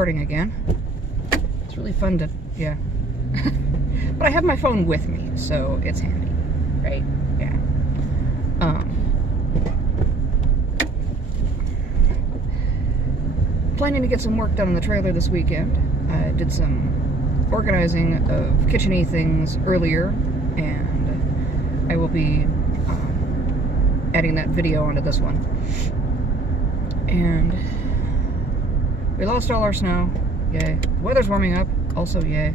recording again. It's really fun to, yeah. But I have my phone with me, so it's handy, right? Yeah. Planning to get some work done on the trailer this weekend. I did some organizing of kitchen-y things earlier, and I will be adding that video onto this one. And we lost all our snow, yay. The weather's warming up, also yay.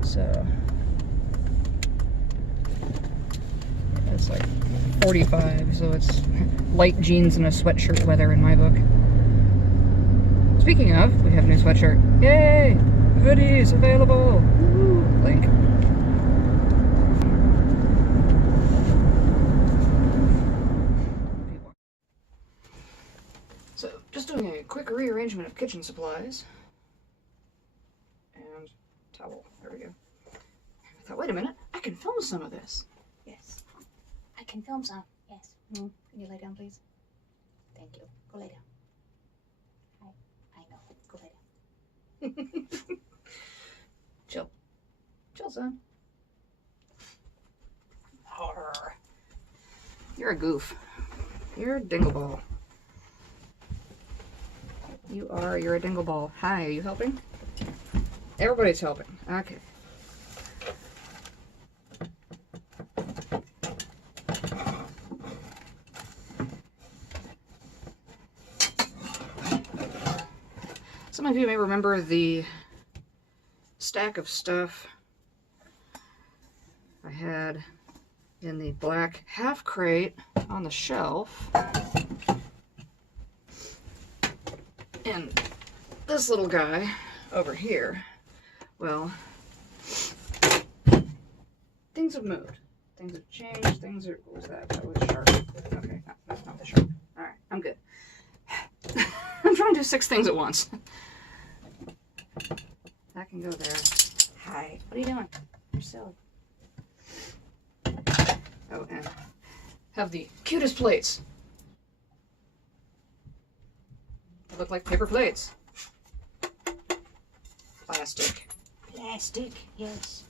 So it's like 45, so it's light jeans and a sweatshirt weather in my book. Speaking of, we have a new sweatshirt. Yay! Hoodies available! Woo! Link. So, just doing a quick rearrangement of kitchen supplies. And towel. There we go. I thought, wait a minute, I can film some of this. Yes. I can film some. Yes. Can you lay down, please? Thank you. Go lay down. I know. Go lay down. Chill. Chill, son. Arr. You're a goof. You're a dingleball. You're a dingleball. Hi, are you helping? Everybody's helping. Okay. Some of you may remember the stack of stuff I had in the black half crate on the shelf. And this little guy over here, well, things have moved. Things have changed. Things are, what was that? That was sharp. Okay, no, that's not the sharp. Alright, I'm good. I'm trying to do 6 things at once. That can go there. Hi. What are you doing? You're silly. Oh, and have the cutest plates. They look like paper plates. Plastic. Plastic. Yes.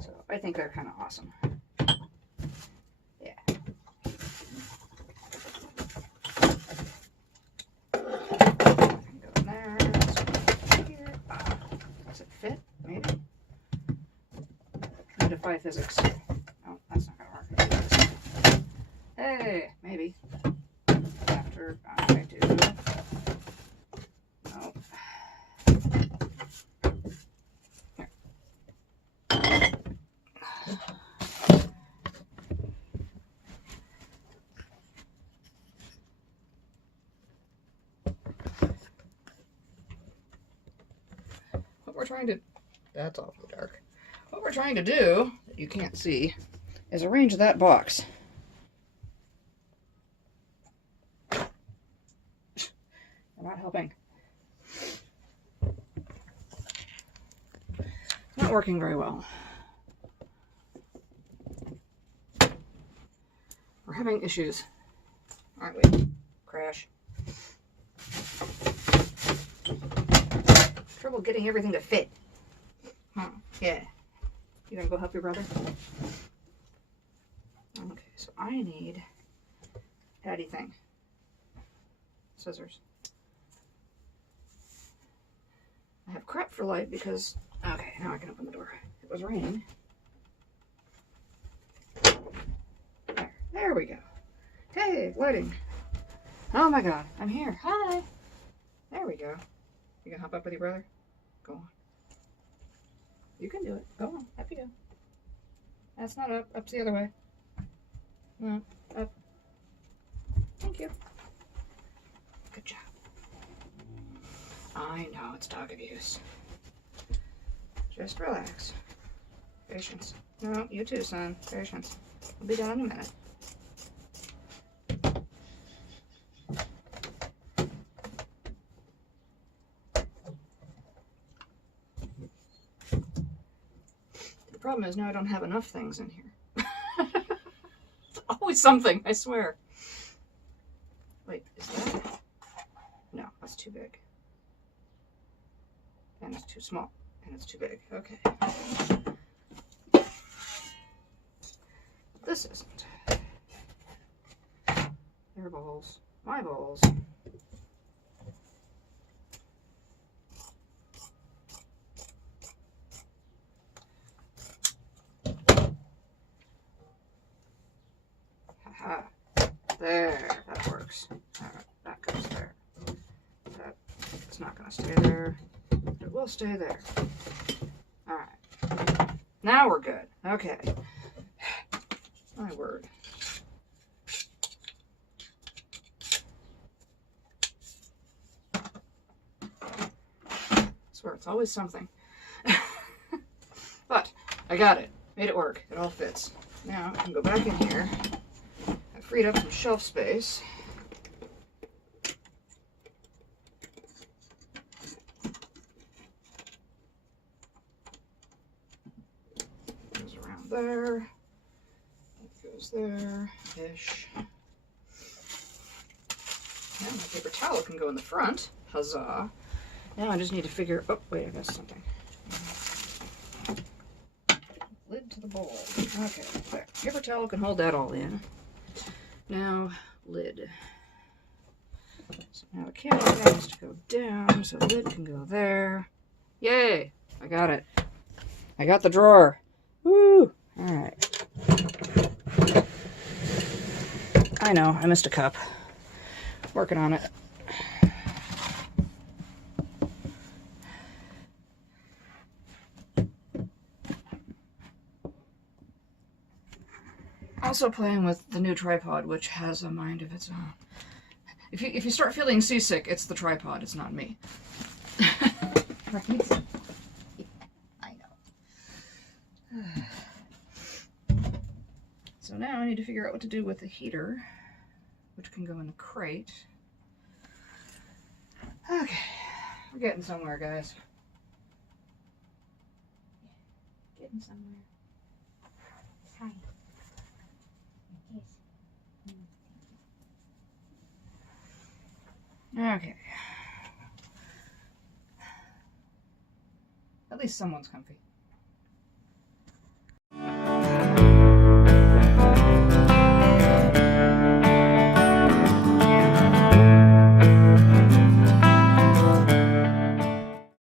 So I think they're kind of awesome. Yeah. Go in there. Here. Does it fit? Maybe. I defy physics. No, that's not gonna work. Hey, maybe. After I do. Nope. Here. What we're trying to, that's awfully dark. What we're trying to do, that you can't see, is arrange that box. I'm not helping. Not working very well. We're having issues, aren't we? Crash. Trouble getting everything to fit. Huh, yeah. You gonna go help your brother? Okay, so I need Patty thing. Scissors. I have crap for light because, okay, now I can open the door. It was raining. There we go. Hey, lighting. Oh my god, I'm here. Hi. There we go. You gonna hop up with your brother? Go on. You can do it. Go on. Up you go. That's not up. Up's the other way. No, up. Thank you. Good job. I know it's dog abuse. Just relax. Patience. No, you too, son. Patience. We'll be done in a minute. The problem is now I don't have enough things in here. It's always something, I swear. It's too big. And it's too small. And it's too big. Okay. This isn't. Their balls. My balls. Haha. There. That works. Alright, that goes there. That is not going to stay there. It will stay there. Alright. Now we're good. Okay. My word. I swear, it's always something. But I got it. Made it work. It all fits. Now I can go back in here. I freed up some shelf space. Goes around there. That goes there-ish. Now my paper towel can go in the front. Huzzah. Now I just need to figure... Oh, wait, I got something. Lid to the bowl. Okay, there. Paper towel can hold that all in. Now, lid. So now the candle has to go down, so the lid can go there. Yay! I got it. I got the drawer. Woo! Alright. I know, I missed a cup. Working on it. Also playing with the new tripod, which has a mind of its own. If you start feeling seasick, it's the tripod, it's not me. Right? Yeah, I know. So now I need to figure out what to do with the heater, which can go in the crate. Okay, we're getting somewhere, guys. Getting somewhere. Hi. Yes. Okay. At least someone's comfy.